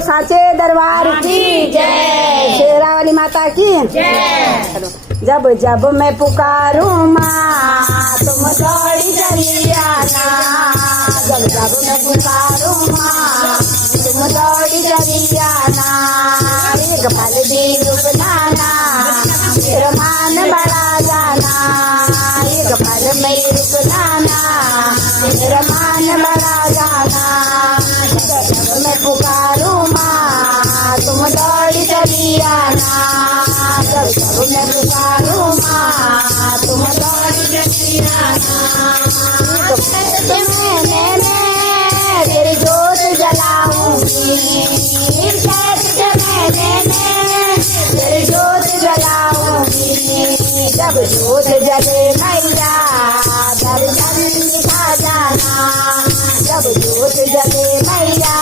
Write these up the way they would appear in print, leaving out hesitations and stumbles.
साचे दरबार की जय, शेरावाली माता की जय। जब जब मैं पुकारूं माँ तुम दौड़ी चली आना, जब जब मैं पुकारूं माँ तुम दौड़ी चली आना। एक पल भी रुकना मेरा मान बढ़ा जाना, एक पल में रुकना मेरा मान बढ़ा जाना। जब मैं पुकारूं माँ तुम दौड़ी चली आना, जब जब मैं पुकारूं माँ तुम दौड़ी चली आना। मैंने तेरी जोत जलाऊंगी, तेरी जोत जलाऊंगी। जब जोत जले मैया दर्शन दिखा जाना, जब जोत जले मैया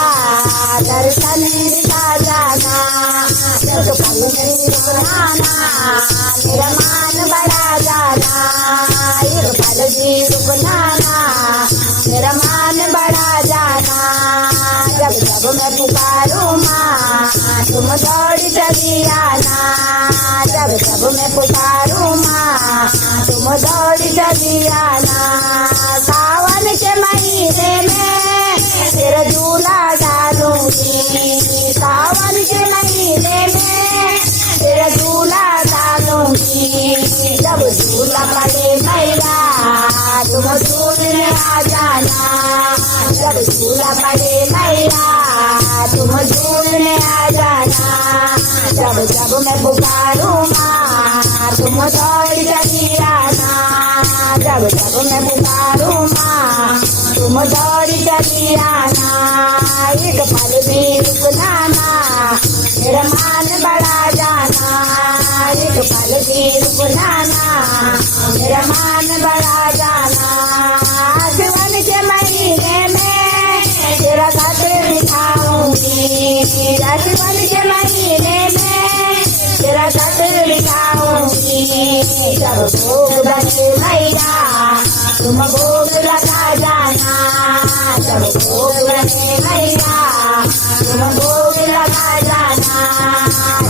दर्शन दिखा जाना। जब पल में रुकना मेरा मान बढ़ा जाना, एक पल भी रुकना मेरा मान बढ़ा जाना। जब जब मैं पुकारूं माँ तुम दौड़ी चली आना, जब जब मैं पुकारूं माँ तुम दौड़ी चली आना। सावन के महीने में तेरा झूला डालूंगी, सावन के महीने में तेरा झूला डालूंगी। जब झूला पड़े मैया तुम झूलने आ जाना, जब झूला पड़े मैया तुम झूलने आ जाना। जब जब मैं पुकारूं माँ तुम दौड़ चली आना, जब जब मैं पुकारूं माँ तुम दौड़ चली आना। एक पल भी रुकना मेरा मान बढ़ा जाना, एक पल भी रुकना मेरा मान बढ़ा जाना। सावन के महीने में तेरा घट दिखाऊंगी, सावन के महीने में तेरा घट दिखाऊंगी। जब भोग बने मैया तुम भोग लगा जाना, जब भोग बने मैया तुम भोग लगा जाना।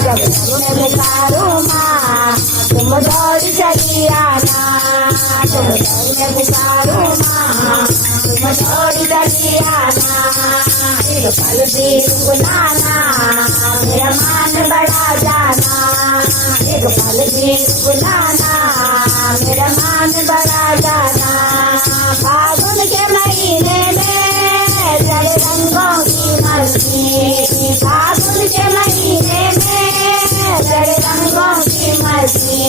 जब जब मैं पुकारूं माँ तुम दौड़ चली आना, जब जब मैं पुकारूं माँ तुम दौड़ चली आना। एक पल भी रुकना मेरा मान बढ़ा जाना, एक पल भी रुकना मेरा मान बढ़ा जाना। फागुन के महीने में चढ़े रंगों की मस्ती, फागुन के महीने में चढ़े रंगों की मस्ती।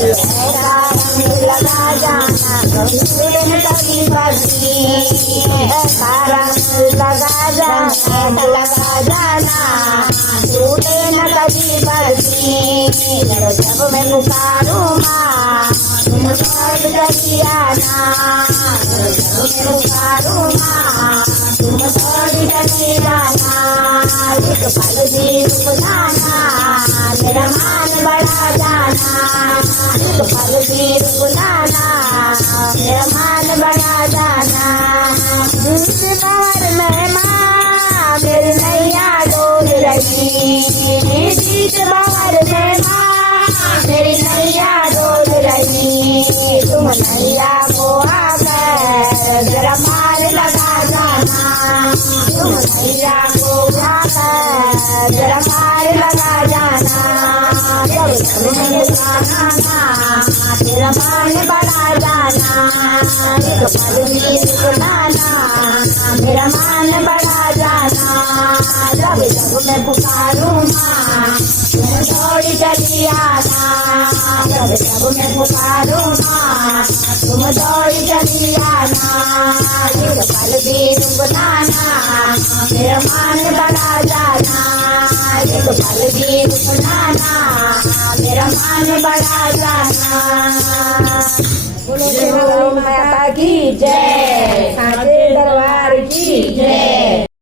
ऐसा रंग लगा जाना कभी बस्ती, ऐसा रंग लगा जाना लगा जाना टूटे न कभी बस्ती। जब मैं पुकारूं माँ तुम दौड़ चली आना, जब मैं पुकारूं माँ तुम दौड़ चली आना। एक पल भी रुकना मेरा मान बढ़ा जाना, एक पल भी रुकना मेरा मान बढ़ा जाना। जिस बार मेहमान मेरी नैया डोल रही, जिस बार मेहमान मेरी नैया डोल रही। तुम नैया को आकर जरा पार लगा जाना, तुम नैया को आकर जरा पार लगा जाना। जब जब मैं पुकारूं तेरा मान बढ़ा जाना, एक पल भी रुकना मेरा मान बढ़ा जाना। जब जब मैं पुकारूं माँ तुम दौड़ चली आना, जब जब मैं पुकारूं माँ तुम दौड़ चली आना। एक पल भी रुकना मेरा मान बढ़ा जाना, एक पल भी रुकना मेरा मान बढ़ा जाना। बोलो माता की जय, साचे दरबार की जय।